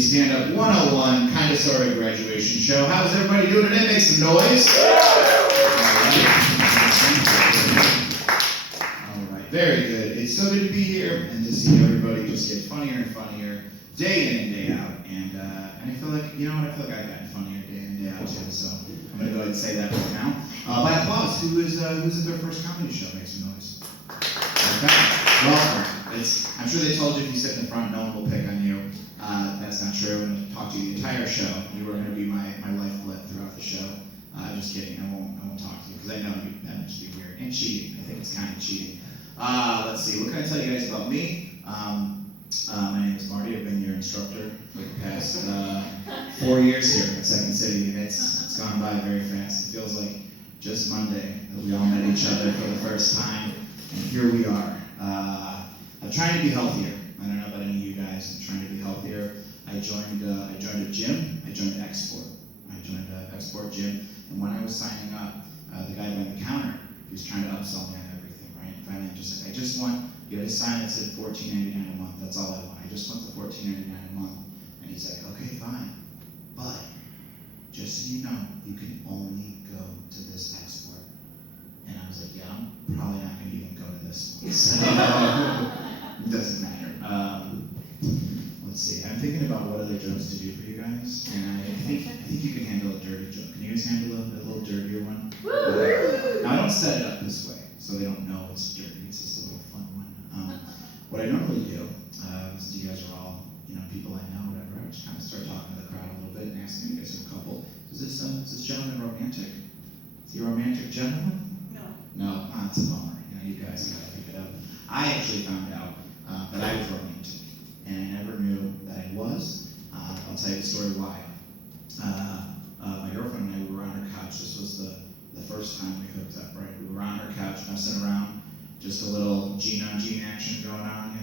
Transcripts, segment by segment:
Standup 101, kind of sort of graduation show. How's everybody doing today? Make some noise. Alright, very good. It's so good to be here and to see everybody just get funnier and funnier day in and day out. And I feel like, you know what, I feel like I've gotten funnier day in and day out too, so I'm going to go ahead and say that right now. By applause, who's at their first comedy show? Make some noise. Okay. Well, I'm sure they told you if you sit in the front, no one will pick on you. That's not true. I'm going to talk to you the entire show. You are going to be my lifeblood throughout the show. Just kidding. I won't talk to you because I know that would just be weird and cheating. I think it's kind of cheating. Let's see. What can I tell you guys about me? My name is Marty. I've been your instructor for the past 4 years here at Second City, and it's gone by very fast. It feels like just Monday that we all met each other for the first time, and here we are. I'm trying to be healthier. I don't know about any of you guys. I'm trying to be healthier. I joined a gym. I joined Export. I joined an Export gym, and when I was signing up, the guy behind the counter, he was trying to upsell me on everything, right? And finally, I'm just like, I just want you had a sign that said $14.99 a month. That's all I want. I just want the $14.99 a month. And he's like, okay, fine, but just so you know, you can only go to this Export. And I was like, yeah, I'm probably not going to even go to this one. So it doesn't matter. Let's see. I'm thinking about what other jokes to do for you guys, and I think you can handle a dirty joke. Can you guys handle a little dirtier one? Now I don't set it up this way, so they don't know it's dirty. It's just a little fun one. What I normally do, since you guys are all people I know, whatever, I just kind of start talking to the crowd a little bit and asking you guys a couple. Is this gentleman romantic? Is he a romantic gentleman? No, it's a bummer. You guys gotta pick it up. I actually found out that I was romantic, and I never knew that I was. I'll tell you the story why. My girlfriend and I, we were on her couch. This was the first time we hooked up, right? We were on her couch messing around, just a little gene-on-gene action going on,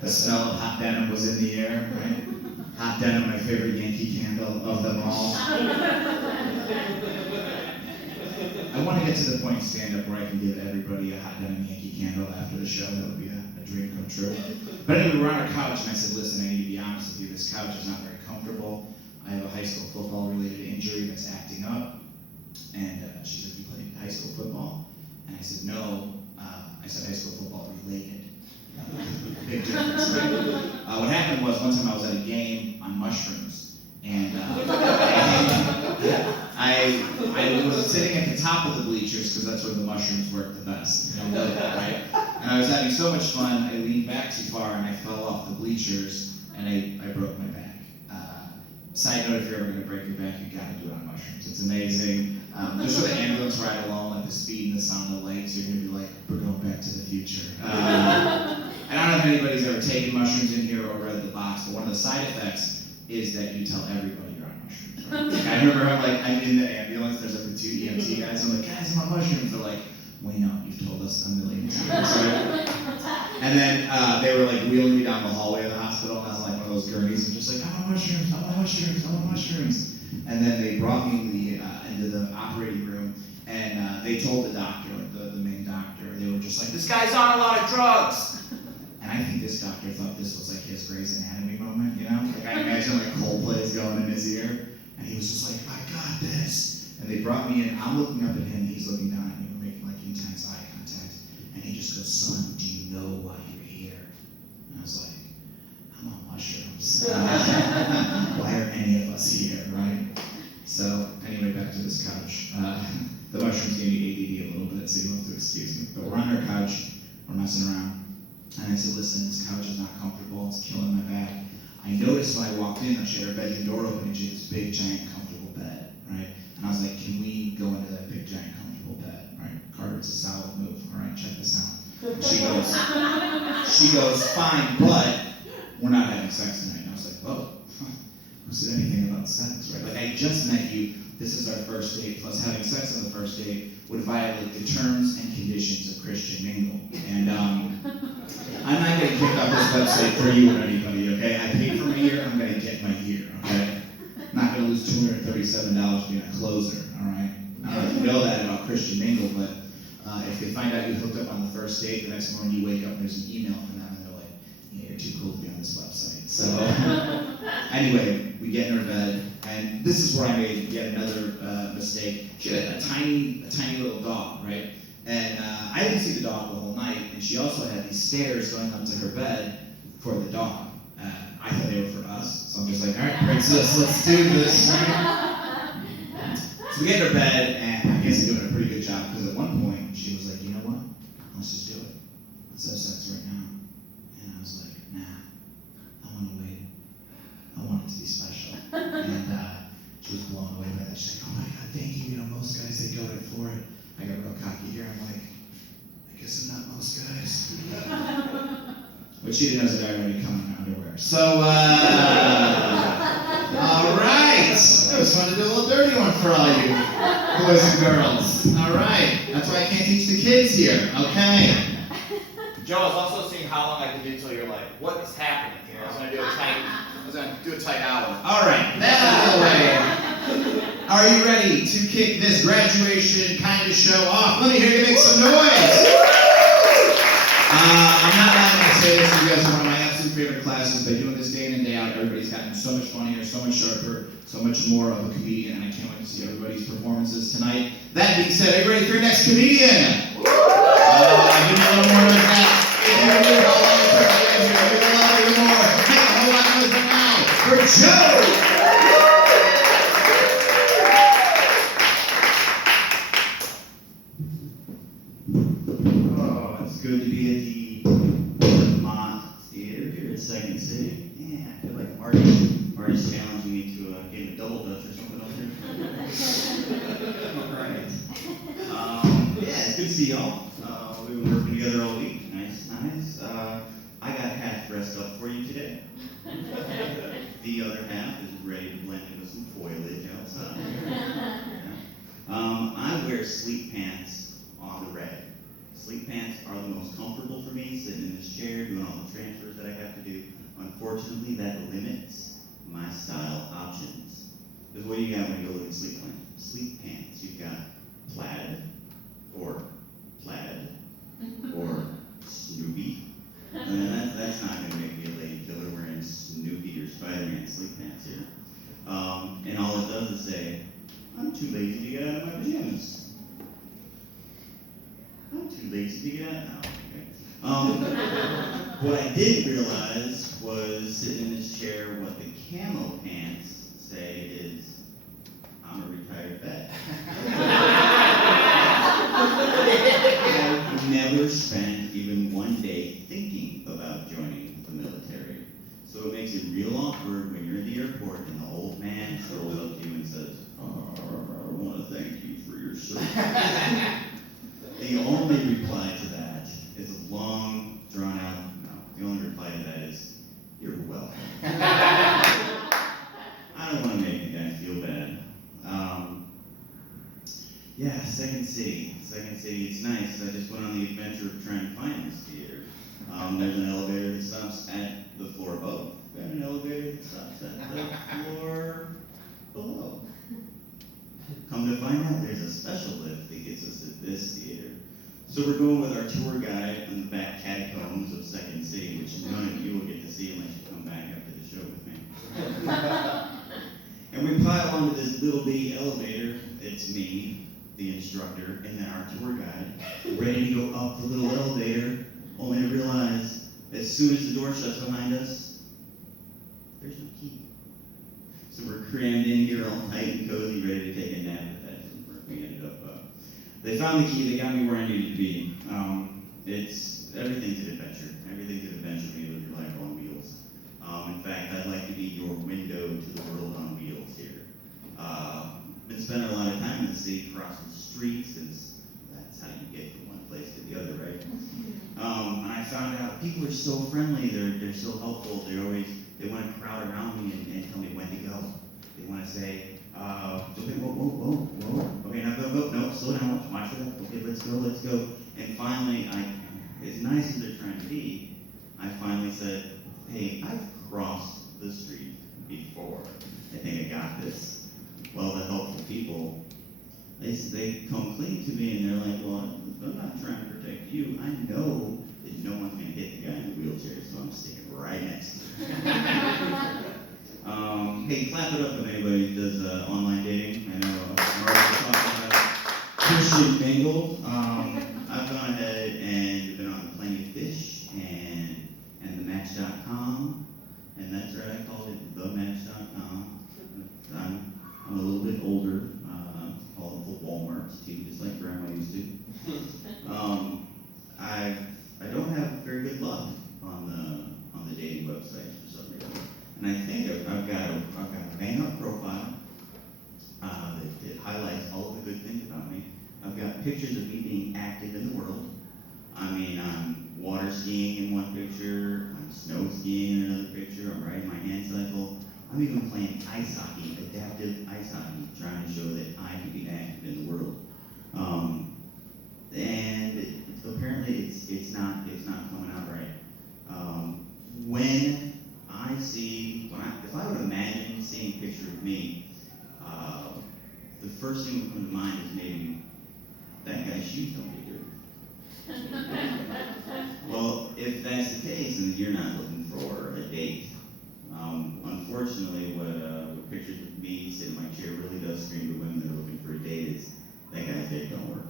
The smell of hot denim was in the air, right? Hot denim, my favorite Yankee candle of them all. I want to get to the point in stand-up where I can give everybody a hot denim Yankee candle after the show. That would be a dream come true. But anyway, we were on our couch, and I said, listen, I need to be honest with you. This couch is not very comfortable. I have a high school football-related injury that's acting up. And she said, you played high school football? And I said, no. I said high school football-related. Big difference, right? What happened was, one time I was at a game on mushrooms, and I was sitting at the top of the bleachers because that's where the mushrooms work the best, right? And I was having so much fun, I leaned back too far and I fell off the bleachers and I broke my back. Side note, if you're ever going to break your back, you got to do it on mushrooms. It's amazing. Just for the ambulance ride alone, like the speed and the sound of the lights, you're going to be like, we're going back to the future. I don't know if anybody's ever taken mushrooms in here or read the box, but one of the side effects is that you tell everybody you're on mushrooms. Right? Like, I remember I'm in the ambulance, there's like the two EMT guys, I'm like, guys, I'm on mushrooms. They're like, we know, you've told us a million times, right? And then they were like wheeling me down the hallway of the hospital, and I was like one of those gurneys, and just like, I'm on mushrooms, I'm on mushrooms, I'm on mushrooms. And then they brought me into the operating room, and they told the doctor, like the main doctor, they were just like, this guy's on a lot of drugs. And I think this doctor thought this was like his Grey's Anatomy moment, Like I imagine like Coldplay is going in his ear, and he was just like, I got this. And they brought me in, I'm looking up at him, he's looking down at me, we're making like intense eye contact, and he just goes, son, do you know why you're here? And I was like, I'm on mushrooms. Why are any of us here, right? So anyway, back to this couch. The mushrooms gave me ADD a little bit, so you'll have to excuse me. But we're on our couch, we're messing around. And I said, listen, this couch is not comfortable, it's killing my back. I noticed when I walked in, she had her bedroom door open, and she had this big, giant, comfortable bed, right? And I was like, can we go into that big, giant, comfortable bed, right? Carter, it's a solid move, all right, check this out. And she goes, fine, but we're not having sex tonight. And I was like, whoa, who said anything about sex, right? Like, I just met you, this is our first date, plus having sex on the first date would violate the terms and conditions of Christian Mingle. And I'm not going to kick off this website for you or anybody, okay? I paid for my year, I'm going to get my year, okay? I'm not going to lose $237 being a closer, all right? I don't know if you know that about Christian Mingle, but if they find out you hooked up on the first date, the next morning you wake up and there's an email from them and they're like, yeah, you're too cool to be on this website. So Anyway, we get in her bed, and this is where I made yet another mistake. She had a tiny little dog, right? And I didn't see the dog the whole night, and she also had these stairs going up to her bed for the dog. I thought they were for us, so I'm just like, all right, princess, let's do this. So we get in her bed, and I guess I'm doing a pretty good job, because at one point, she was like, you know what? Let's just do it. Let's have sex right now. And I was like, nah, I want to wait. I want it to be special. And she was blown away by that. She's like, oh my God, thank you. You know, most guys, they go right for it. I got real cocky here. I'm like, I guess I'm not most guys. What she didn't know is that I already come in underwear. So, all right. It was fun to do a little dirty one for all you boys and girls. All right. That's why I can't teach the kids here. Okay. Joe, I was also seeing how long I could do until you're like, what is happening here? I was going to do a tight hour. All right, that out of the way. Are you ready to kick this graduation kind of show off? Let me hear you make some noise. I'm not lying when I say this. You guys are one of my absolute favorite classes. By doing this day in and day out, everybody's gotten so much funnier, so much sharper, so much more of a comedian, and I can't wait to see everybody's performances tonight. That being said, are you ready for your next comedian? Give me a little more of that. If you knew how long it took to get here, give me a little bit more. Make a whole lot of noise right now for Joe! Oh, it's good to be at the Vermont Theater here at Second City. Yeah, I feel like Marty's challenging me to a game of double dutch or something over here. All right. Yeah, it's good to see y'all. We've been working together all week. Nice. I got half dressed up for you today. The other half is ready to blend in with some foliage outside. I wear sleep pants on the reg. Sleep pants are the most comfortable for me, sitting in this chair, doing all the transfers that I have to do. Unfortunately, that limits my style options. Because what do you got when you go look at sleep pants? You've got plaid, or Snoopy. And that's not going to make me a lady killer wearing Snoopy or Spider-Man sleep pants here. And all it does is say, I'm too lazy to get out of my pajamas. I'm too lazy to get out. Oh, okay. What I didn't realize was sitting in this chair, what the camo pants say is, I'm a retired vet. I've never spent even one day thinking about joining the military. So it makes it real awkward when you're at the airport and the old man strolls up to you and says, I want to thank you for your service. The only reply to that is a long, drawn-out no. The only reply to that is, you're welcome. I don't want to make the guy feel bad. Yeah, Second City, it's nice. I just went on the adventure of trying to find this theater. There's an elevator that stops at the floor above, and an elevator that stops at the floor below. Come to find out, there's a special lift that gets us at this theater. So we're going with our tour guide in the back catacombs of Second City, which none of you will get to see unless you come back after the show with me. And we pile onto this little bitty elevator. It's me, the instructor, and then our tour guide, ready to go up the little elevator, only to realize as soon as the door shuts behind us, there's no key. So we're crammed in here all tight and cozy, ready to take a nap, but that didn't work. We ended up, they found the key, they got me where I needed to be. Everything's an adventure. Everything's an adventure when you live your life on wheels. In fact, I'd like to be your window to the world on wheels here. Been spending a lot of time in the city, crossing streets, because that's how you get from one place to the other, right? And I found out people are so friendly, they're so helpful, they want to crowd around me and tell me when to go. They want to say, okay, whoa. Okay, now go, no, slow down, watch it up, okay, let's go. And finally, as nice as they're trying to be, I finally said, hey, I've crossed the street before. I think I got this. Well, the helpful people, they come clean to me and they're like, well, I'm not trying to protect you. I know that no one's going to hit the guy in the wheelchair, so I'm sticking right next to him. it up if anybody does online dating. I know I'm already talking about Christian Mingle. I've gone ahead and been on Plenty of Fish and thematch.com, and that's right, I called it thematch.com. I'm a little bit older. Call them for Walmarts too, just like Grandma used to. I don't have very good luck on the dating websites for some reason, and I think I've got a man-up profile that highlights all of the good things about me. I've got pictures of me being active in the world. I mean, I'm water skiing in one picture, I'm snow skiing in another picture, I'm riding my hand cycle. I'm even playing ice hockey, adaptive ice hockey, trying to show that I can be active in the world. And apparently it's not coming out right. If I would imagine seeing a picture of me, the first thing that would come to mind is maybe that guy's shoes don't get dirty. Well, if that's the case, then you're not looking for a date. Unfortunately, what pictures of me sitting in my chair really does scream to women that are looking for a date is that guy's date don't work.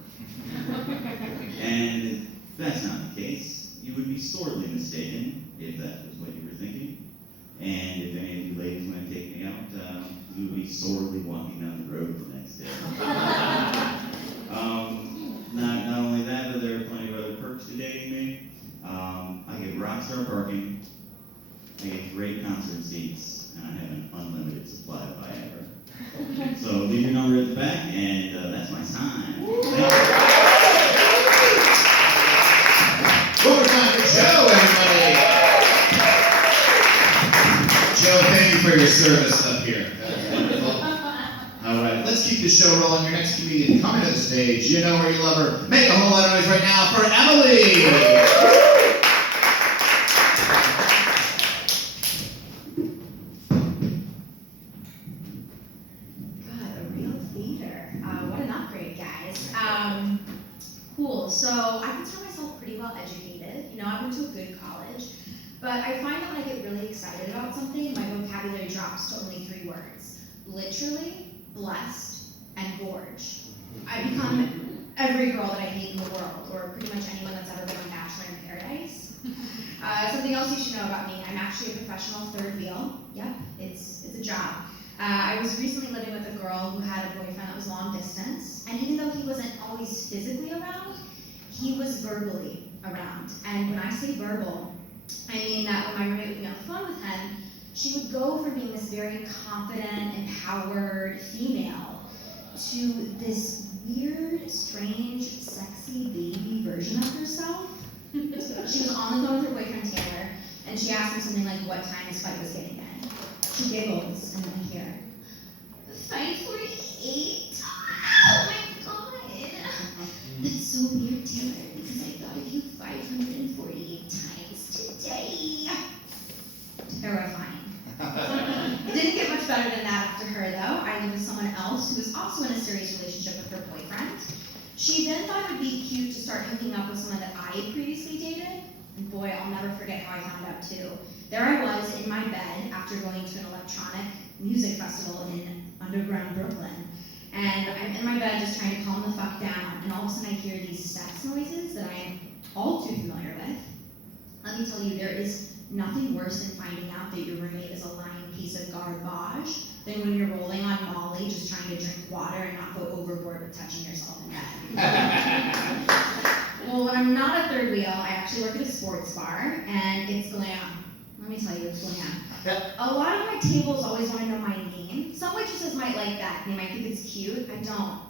And if that's not the case, you would be sorely mistaken if that was what you were thinking. And if any of you ladies want to take me out, you would be sorely walking down the road the next day. Not only that, but there are plenty of other perks to dating me. I get rockstar parking, I get great concert seats, and I have an unlimited supply of Viagra. So leave your number at the back, and that's my sign. One more time for Joe, everybody. Joe, thank you for your service up here. That was wonderful. All right, let's keep the show rolling. Your next comedian coming to the stage. You know her, you love her. Make a whole lot of noise right now for Emily. Cool. So I consider myself pretty well educated. You know, I went to a good college, but I find that when I get really excited about something, my vocabulary drops to only 3 words: literally, blessed, and gorge. I become every girl that I hate in the world, or pretty much anyone that's ever been on Bachelor in Paradise. Something else you should know about me: I'm actually a professional third wheel. Yep, it's a job. I was recently living with a girl who had a boyfriend that was long distance, and even though he wasn't always physically around, he was verbally around. And when I say verbal, I mean that when my roommate would be on the phone with him, she would go from being this very confident, empowered female to this weird, strange, sexy baby version of herself. She was on the phone with her boyfriend Taylor, and she asked him something like what time his flight was getting in. She giggles, and then I hear, 5:48? Oh my god! That's so weird, Taylor, because I thought of you 548 times today. Terrifying. It didn't get much better than that after her, though. I lived with someone else who was also in a serious relationship with her boyfriend. She then thought it would be cute to start hooking up with someone that I had previously dated. And boy, I'll never forget how I found out too. There I was in my bed after going to an electronic music festival in underground Brooklyn. And I'm in my bed just trying to calm the fuck down. And all of a sudden I hear these sex noises that I am all too familiar with. Let me tell you, there is nothing worse than finding out that your roommate is a lying piece of garbage than when you're rolling on Molly just trying to drink water and not go overboard with touching yourself in bed. Well, when I'm not a third wheel, I actually work at a sports bar, and it's glam. Let me tell you, it's glam. Yep. A lot of my tables always want to know my name. Some waitresses might like that. They might think it's cute. I don't.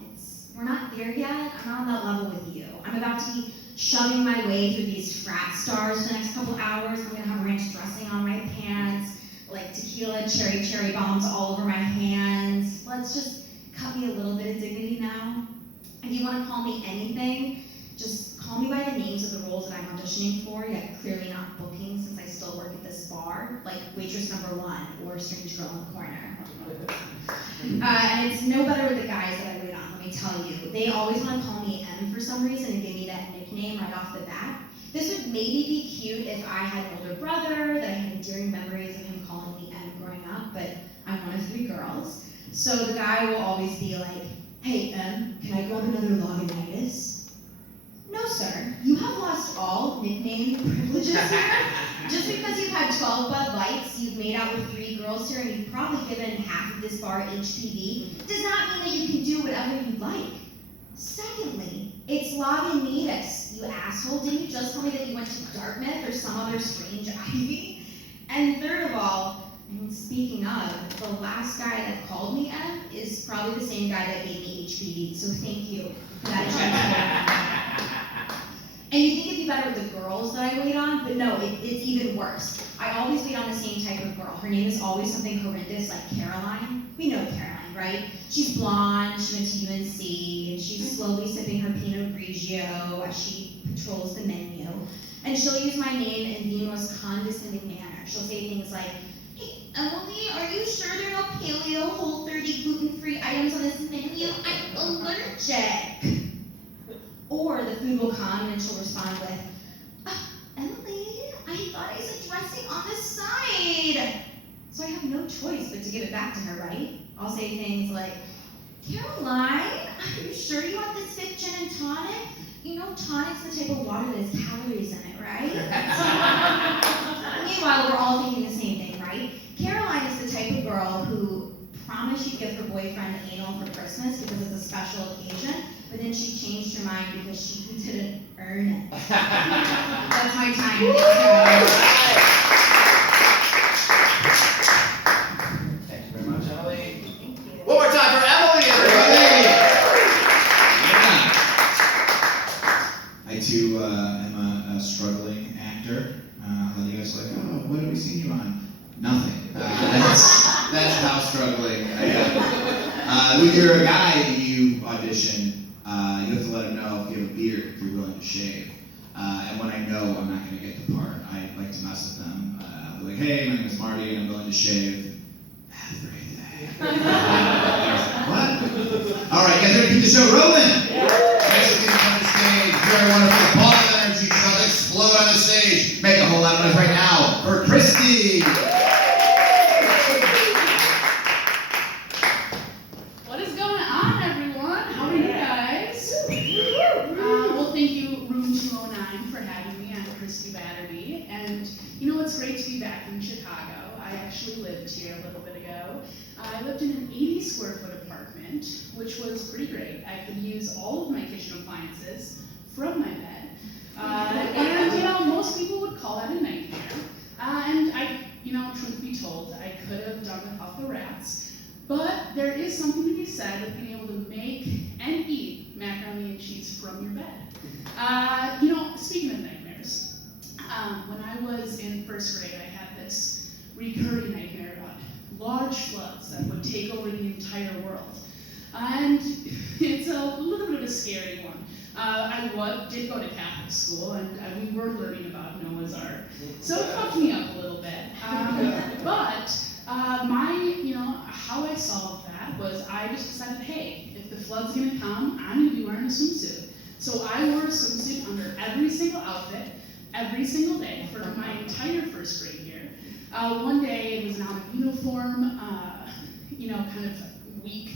We're not there yet. I'm not on that level with you. I'm about to be shoving my way through these frat stars for the next couple hours. I'm gonna have ranch dressing on my pants, like tequila, cherry bombs all over my hands. Let's just cut me a little bit of dignity now. If you want to call me anything, just call me by the names of the roles that I'm auditioning for, yet clearly not booking since I still work at this bar, like waitress number 1 or strange girl in the corner. And it's no better with the guys that I wait on, let me tell you. They always want to call me M for some reason and give me that nickname right off the bat. This would maybe be cute if I had an older brother that I had endearing memories of him calling me M growing up, but I'm one of 3 girls. So the guy will always be like, hey, can I grab another Loginitis? No, sir. You have lost all nickname privileges here. Just because you've had 12 Bud Lights, you've made out with 3 girls here, and you've probably given half of this bar HPV, does not mean that you can do whatever you like. Secondly, it's Loginitis, you asshole. Didn't you just tell me that you went to Dartmouth or some other strange Ivy? And third of all, speaking of, the last guy that called me M is probably the same guy that gave me HPV, so thank you for that. And you think it'd be better with the girls that I wait on, but no, it's even worse. I always wait on the same type of girl. Her name is always something horrendous, like Caroline. We know Caroline, right? She's blonde, she went to UNC, and she's slowly sipping her Pinot Grigio as she patrols the menu. And she'll use my name in the most condescending manner. She'll say things like, hey, Emily, are you sure there are no paleo, Whole30, gluten-free items on this menu? I'm allergic. Or the food will come and she'll respond with, Emily, I thought I said dressing on the side. So I have no choice but to give it back to her, right? I'll say things like, Caroline, are you sure you want this 5th gin and tonic? You know tonic's the type of water that has calories in it, right? Meanwhile, we're all thinking the same thing, right? Caroline is the type of girl who promised she'd give her boyfriend anal for Christmas because it's a special occasion, but then she changed her mind because she didn't earn it. That's my time. Thank you very much, Emily. Thank you. One more time for Emily, everybody! I too am a struggling actor. A lot of you guys are like, oh, what have we seen you on? Nothing. That's how struggling I am. When you're a guy and you audition, you have to let them know if you have a beard, if you're willing to shave. And when I know I'm not going to get the part, I like to mess with them. I'll be like, hey, my name is Marty and I'm willing to shave every day. What? All right, guys, ready to keep the show rolling? Next week on the stage, very wonderful ball of energy. So let's explode on the stage. Make a whole lot of noise right now for Christy. What is going on, everyone? How are you guys? Well, thank you, Room 209, for having me. I'm Christy Batterby, and you know, it's great to be back in Chicago. I actually lived here a little bit ago. I lived in an 80 square foot apartment, which was pretty great. I could use all of my kitchen appliances from my bed. And you know, most people would call that a nightmare. And I, you know, truth be told, I could have done without the rats. But there is something to be said with being able to make and eat macaroni and cheese from your bed. You know, speaking of nightmares, when I was in 1st grade, I had this recurring nightmare about large floods that would take over the entire world. And it's a little bit of a scary one. I did go to Catholic school, and we were learning about Noah's Ark, so it fucked me up a little bit. But how I solved that was I just decided, hey, if the flood's gonna come, I'm gonna be wearing a swimsuit. So I wore a swimsuit under every single outfit, every single day for my entire 1st grade year. One day it was an out of uniform, kind of week.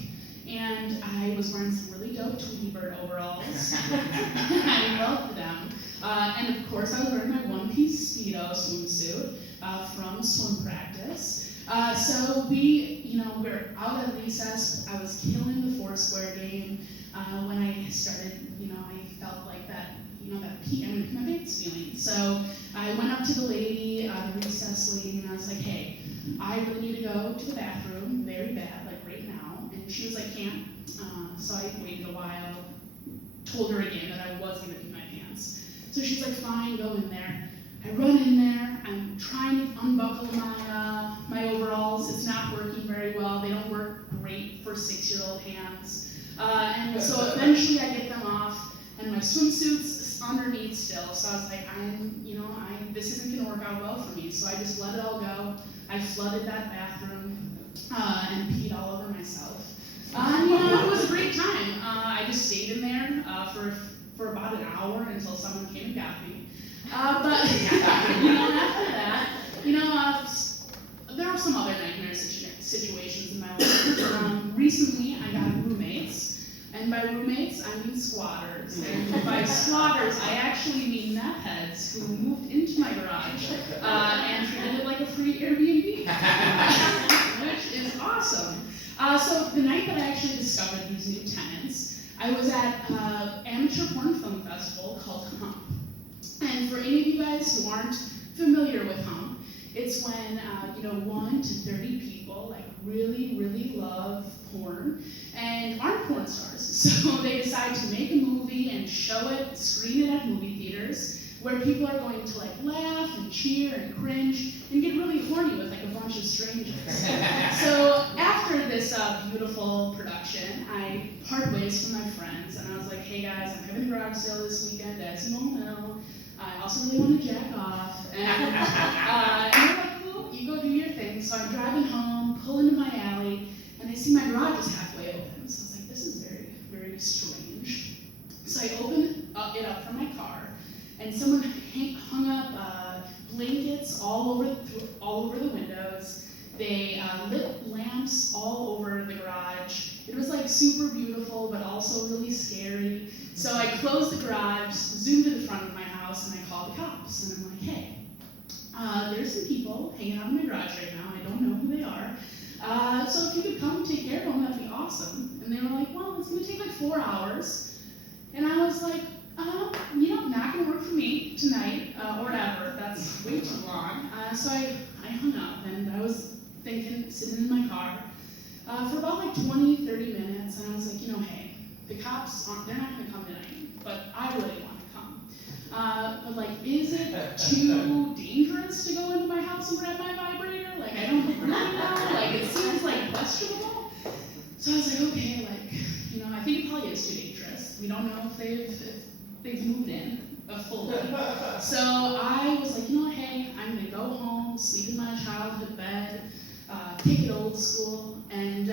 And I was wearing some really dope Tweety Bird overalls. I loved them. And of course, I was wearing my one-piece Speedo swimsuit from swim practice. So we're out at recess. I was killing the Foursquare game. When I started, I felt like that, that pee my pants feeling. So I went up to the lady, the recess lady, and I was like, hey, I really need to go to the bathroom very bad, like right now. And she was like, can't. So I waited a while, told her again that I was going to pee my pants. So she's like, fine, go in there. I run in there, I'm trying to unbuckle my overalls. It's not working very well. They don't work great for 6-year-old hands. And so eventually I get them off, and my swimsuit's underneath still. So I was like, this isn't going to work out well for me. So I just let it all go. I flooded that bathroom and peed all over myself. It was a great time. I just stayed in there for about an hour until someone came and got me. But after that, there were some other nightmare situations by roommates, I mean squatters. And by squatters, I actually mean netheads who moved into my garage and treated it like a free Airbnb, which is awesome. So the night that I actually discovered these new tenants, I was at an amateur porn film festival called Hump. And for any of you guys who aren't familiar with Hump, it's when 1 to 30 people like really, really love porn and aren't porn stars. So they decide to make a movie and show it, screen it at movie theaters, where people are going to like laugh and cheer and cringe and get really horny with like a bunch of strangers. So after this beautiful production, I part ways from my friends and I was like, hey guys, I'm having a garage sale this weekend, as you all know. I also really want to jack off. And they're like, cool, you go do your thing. So I'm driving home, pull into my alley, and I see my garage is halfway open. So I was like, this is very, very strange. So I open it up from my car, and someone hung up blankets all over the windows. They lit lamps all over the garage. It was like super beautiful, but also really scary. So I closed the garage, zoomed to the front of my house, and I called the cops. And I'm like, hey, there's some people hanging out in my garage right now. I don't know who they are. So if you could come and take care of them, that'd be awesome. And they were like, well, it's gonna take like 4 hours. And I was like, not gonna work for me tonight, or ever. That's way too long. So I hung up, and I was thinking, sitting in my car, for about like 20, 30 minutes, and I was like, hey, the cops they're not gonna come tonight, but I really want to come. But like, is it too dangerous to go into my house and grab my vibrator? Like, I don't really know, like, it seems like questionable. So I was like, okay, like, I think it probably is too dangerous. We don't know if they've moved in fully. So I was like, hey, I'm gonna go home, sleep in my childhood bed, take it old school, and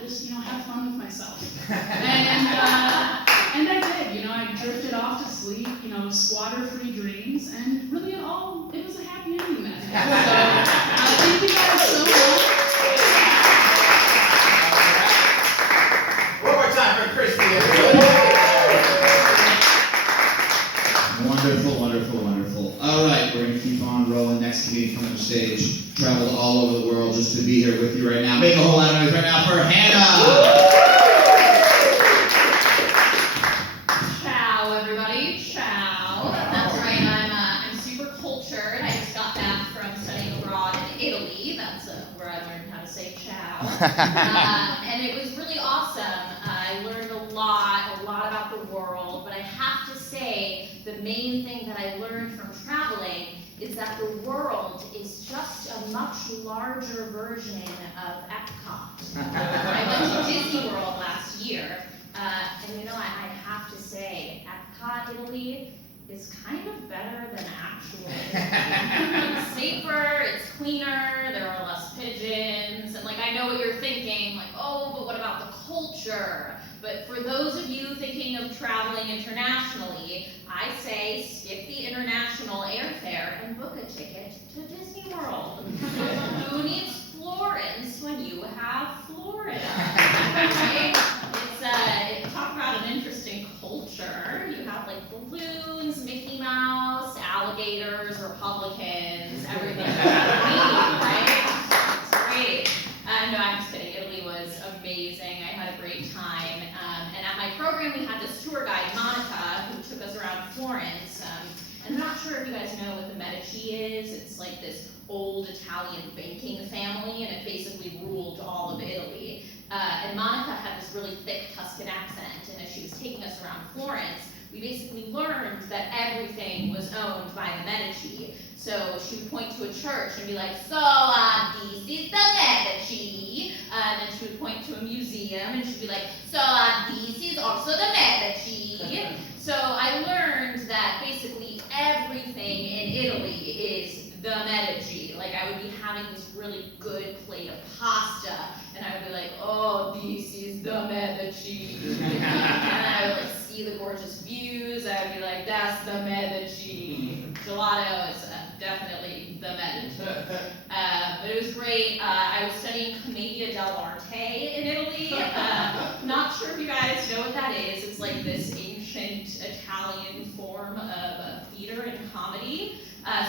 just have fun with myself. And I did. I drifted off to sleep. Squatter-free dreams, and really it was a happy ending that night. So thank you guys so much. One more time for Christy, everybody. Wonderful, wonderful, wonderful. All right, we're going to keep on rolling. Next comedian coming to stage. Traveled all over the world just to be here with you right now. Make a whole lot of noise right now for Hannah. Ciao, everybody. Ciao. That's right. I'm super cultured. I just got back from studying abroad in Italy. That's where I learned how to say ciao. And it was really awesome. I learned a lot about the world. But I have to say, the main thing that I learned from traveling is that the world is just a much larger version of Epcot. I went to Disney World last year, and I have to say, Epcot, Italy, is kind of better than actual Italy. It's safer, it's cleaner, there are less pigeons, and I know what you're thinking, but what about the culture? But for those of you thinking of traveling internationally, I say skip the international airfare and book a ticket to Disney World. Who needs Florence when you have Florida? Right? Talk about an interesting culture. You have balloons, Mickey Mouse, alligators, Republicans, everything you need, right? It's great. No, I'm just kidding. Italy was amazing. I had a great time. And at my program, we had this tour guide, Monica, who took us around Florence. And I'm not sure if you guys know what the Medici is. It's like this old Italian banking family, and it basically ruled all of Italy. And Monica had this really thick Tuscan accent, and as she was taking us around Florence, we basically learned that everything was owned by the Medici. So she would point to a church and be like, so this is the Medici. And then she would point to a museum and she'd be like, so this is also the Medici. So I learned that basically everything in Italy is the Medici. I would be having this really good plate of pasta and I would be like, oh, this is the Medici. And I would see the gorgeous views. I would be like, that's the Medici. Gelato is definitely the Medici. But it was great. I was studying commedia commedia dell'arte in Italy. Not sure if you guys know what that is. It's like this ancient Italian form of theater and comedy.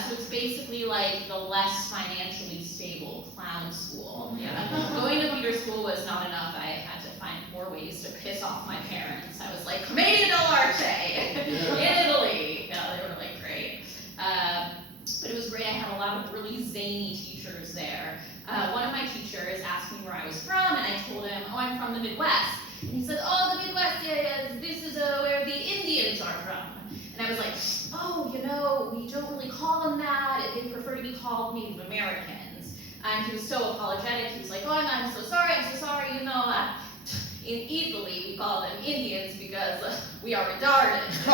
So it's basically like the less financially stable clown school. Yeah. Going to theater school was not enough. I had to find more ways to piss off my parents. I was like, commedia dell'arte in Italy. Yeah, they were like, great. But it was great. I had a lot of really zany teachers there. One of my teachers asked me where I was from, and I told him, oh, I'm from the Midwest. And he said, oh, the Midwest, yeah, this is where the Indians are from. And I was like, oh, you know, we don't really call them that. They prefer to be called Native Americans. And he was so apologetic. He was like, oh, I'm so sorry, you know, in Italy, we call them Indians because we are retarded. And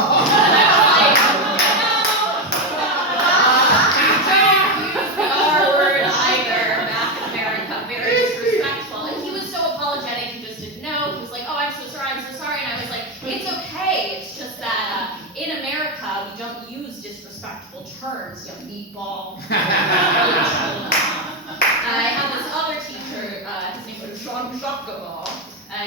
I was like, don't use the R word either back in America. Very disrespectful. And he was so apologetic, he just didn't know. He was like, oh, I'm so sorry. And I was like, it's okay. It's just that in America, we don't use disrespectful terms, you meatball. I had this other teacher, his name was Jean-Jacques.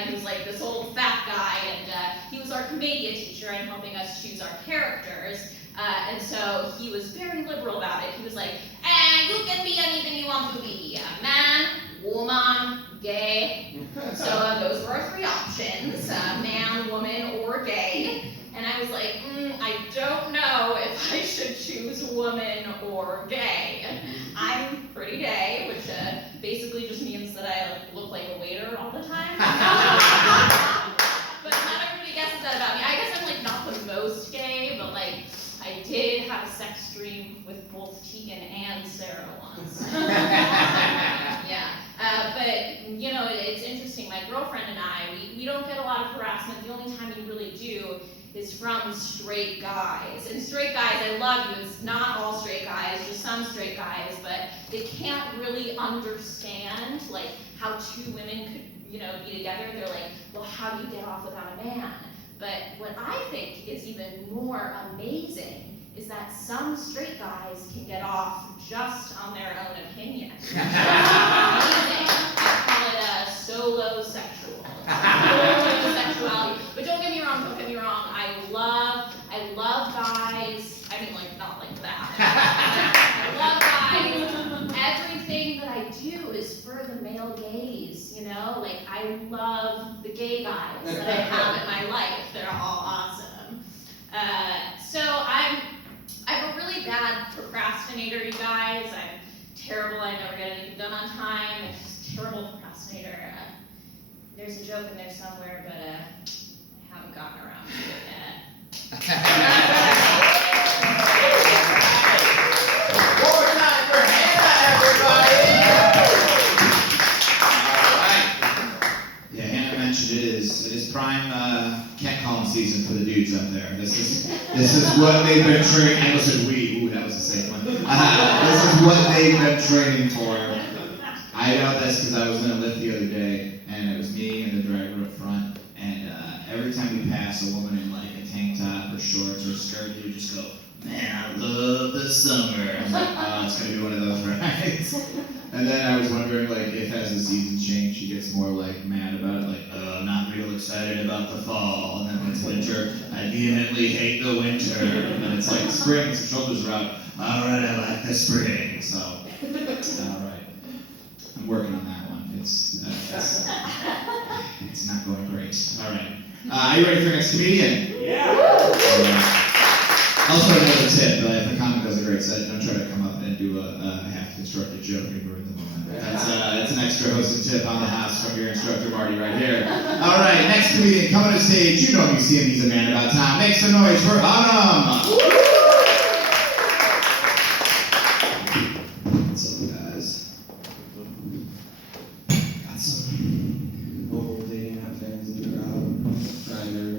He was like this old fat guy, and he was our commedia teacher and helping us choose our characters. And so he was very liberal about it. He was like, you can be anything you want to be. Man, woman, gay. So those were our three options, man, woman, or gay. And I was like, I don't know if I should choose woman or gay. I'm pretty gay, which basically just means that I look like a waiter all the time. But not everybody guesses that about me. I guess I'm like not the most gay, but like I did have a sex dream with both Tegan and Sarah once. Yeah. But you know, it's interesting. My girlfriend and I, we don't get a lot of harassment. The only time we really do is from straight guys. And straight guys, I love you. It's not all straight guys, just some straight guys, but they can't really understand like how two women could, you know, be together. They're like, well, how do you get off without a man? But what I think is even more amazing is that some straight guys can get off just on their own opinion. Amazing. I call it solo sexual. Sexuality. But don't get me wrong, I love guys. I mean, like, not like that. I love guys. Everything that I do is for the male gaze, you know? Like, I love the gay guys that I have in my life. They're all awesome. So I'm a really bad procrastinator, you guys. I'm terrible. I never get anything done on time. I'm just a terrible procrastinator. There's a joke in there somewhere, but I haven't gotten around to it yet. More time for Hannah, everybody! Alright. Yeah, Hannah mentioned it is prime cat calling season for the dudes up there. This is what they've been training. I said we. Ooh, that was a safe one. This is what they've been training for. I know this because I was in a lift the other day, and it was me and the driver up front, and every time we pass a woman in like a tank top or shorts or a skirt, they would just go, man, I love the summer. I'm like, oh, it's going to be one of those rides. And then I was wondering, like, if as the seasons change, she gets more, like, mad about it, like, oh, I'm not real excited about the fall. And then when it's winter, I vehemently hate the winter. And then it's like spring, her shoulders are out. All right, I like the spring. So, all right. I'm working on that one. It's not going great. All right. Are you ready for your next comedian? Yeah. Also, another tip, if a comic does a great set, don't try to come up and do a half-constructed joke and ruin the moment. That's an extra hosted tip on the house from your instructor, Marty, right here. All right, next comedian coming to stage. You know him, you see him, he's a man about time. Make some noise for Autumn! What's up, guys? Got some old dating app fans in the crowd. Grindr.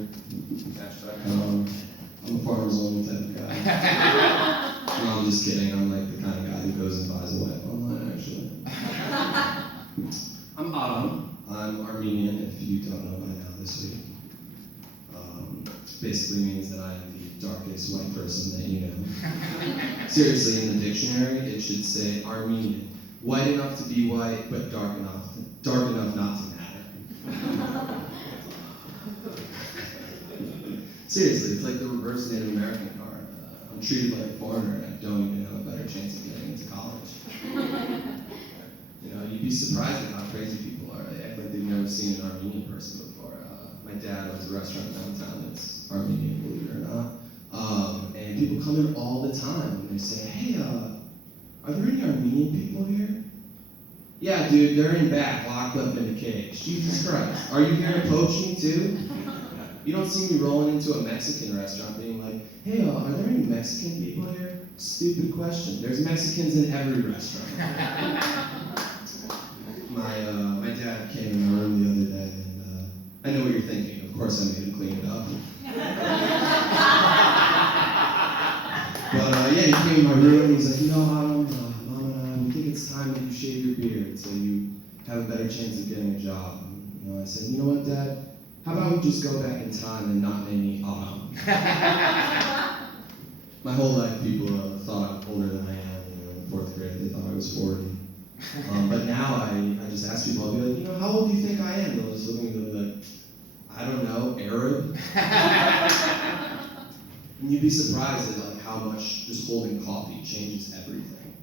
I'm a farmer's only type of guy. No, I'm just kidding. I'm like the kind of guy who goes and buys a wife online, actually. I'm Autumn. I'm Armenian, if you don't know by now this week. Basically means that I am the darkest white person that you know. Seriously, in the dictionary, it should say Armenian, white enough to be white, but dark enough not to matter. Seriously, it's like the reverse Native American card. I'm treated like a foreigner and I don't even have a better chance of getting into college. You know, you'd be surprised at how crazy people are. They act like they've never seen an Armenian person before. My dad owns a restaurant downtown that's Armenian, believe it or not. And people come in all the time and they say, hey, are there any Armenian people here? Yeah, dude, they're in back, locked up in a cage. Jesus Christ. Are you here to poach me too? You don't see me rolling into a Mexican restaurant being like, hey, are there any Mexican people here? Stupid question. There's Mexicans in every restaurant. My dad came in my room the other day, and I know what you're thinking. Of course I made him clean it up. But yeah, he came in my room and he's like, you know, Mom and I, we think it's time that you shave your beard so you have a better chance of getting a job. And, you know, I said, you know what, Dad? How about we just go back in time and not name me Autumn? My whole life, people thought I'm older than I am. You know, in 4th grade, they thought I was 40. But now I just ask people, I'll be like, you know, how old do you think I am? They'll just look at me and be like, I don't know, Arab? And you'd be surprised at like how much just holding coffee changes everything.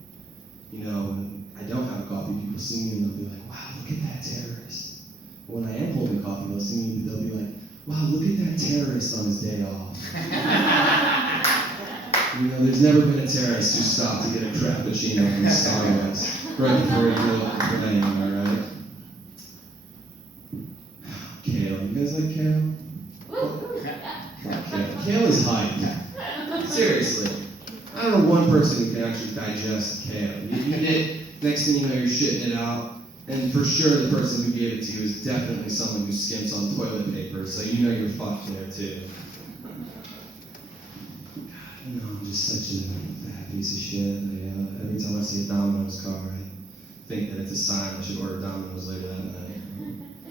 You know, when I don't have coffee, people see me and they'll be like, wow, look at that terrorist. But when I am holding coffee, they'll see me and they'll be like, wow, look at that terrorist on his day off. You know, there's never been a terrorist who stopped to get a Frappuccino from Starbucks right before he blew up the plane, am I right? Kale, you guys like kale? Kale is hype. Seriously. I don't know one person who can actually digest kale. You eat it, next thing you know, you're shitting it out. And for sure, the person who gave it to you is definitely someone who skimps on toilet paper, so you know you're fucked there too. You know, I'm just such a fat piece of shit. Every time I see a Domino's car, I think that it's a sign I should order Domino's later that night.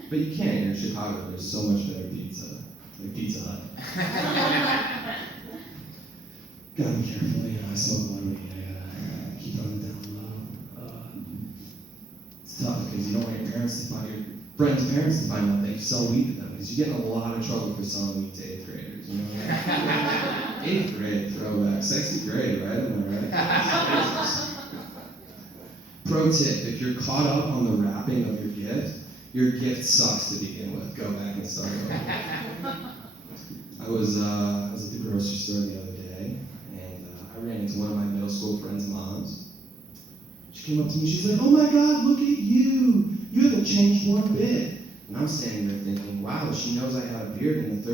But you can't. You're in Chicago. There's so much better pizza. Like Pizza Hut. Gotta be careful. You know, I smoke a lot of weed. I gotta keep on it down low. It's tough because you don't want your parents to find your friends' parents to find out that you sell weed to them because you get in a lot of trouble for selling weed to 8th graders. You know, 8th grade throwback, 6th grade, right? Am I right? Pro tip: if you're caught up on the wrapping of your gift sucks to begin with. Go back and start over. I was at the grocery store the other day, and I ran into one of my middle school friends' moms. She came up to me, she's like, oh my God, look at you. You haven't changed one bit. And I'm standing there thinking, wow, she knows I had a beard in the 30s.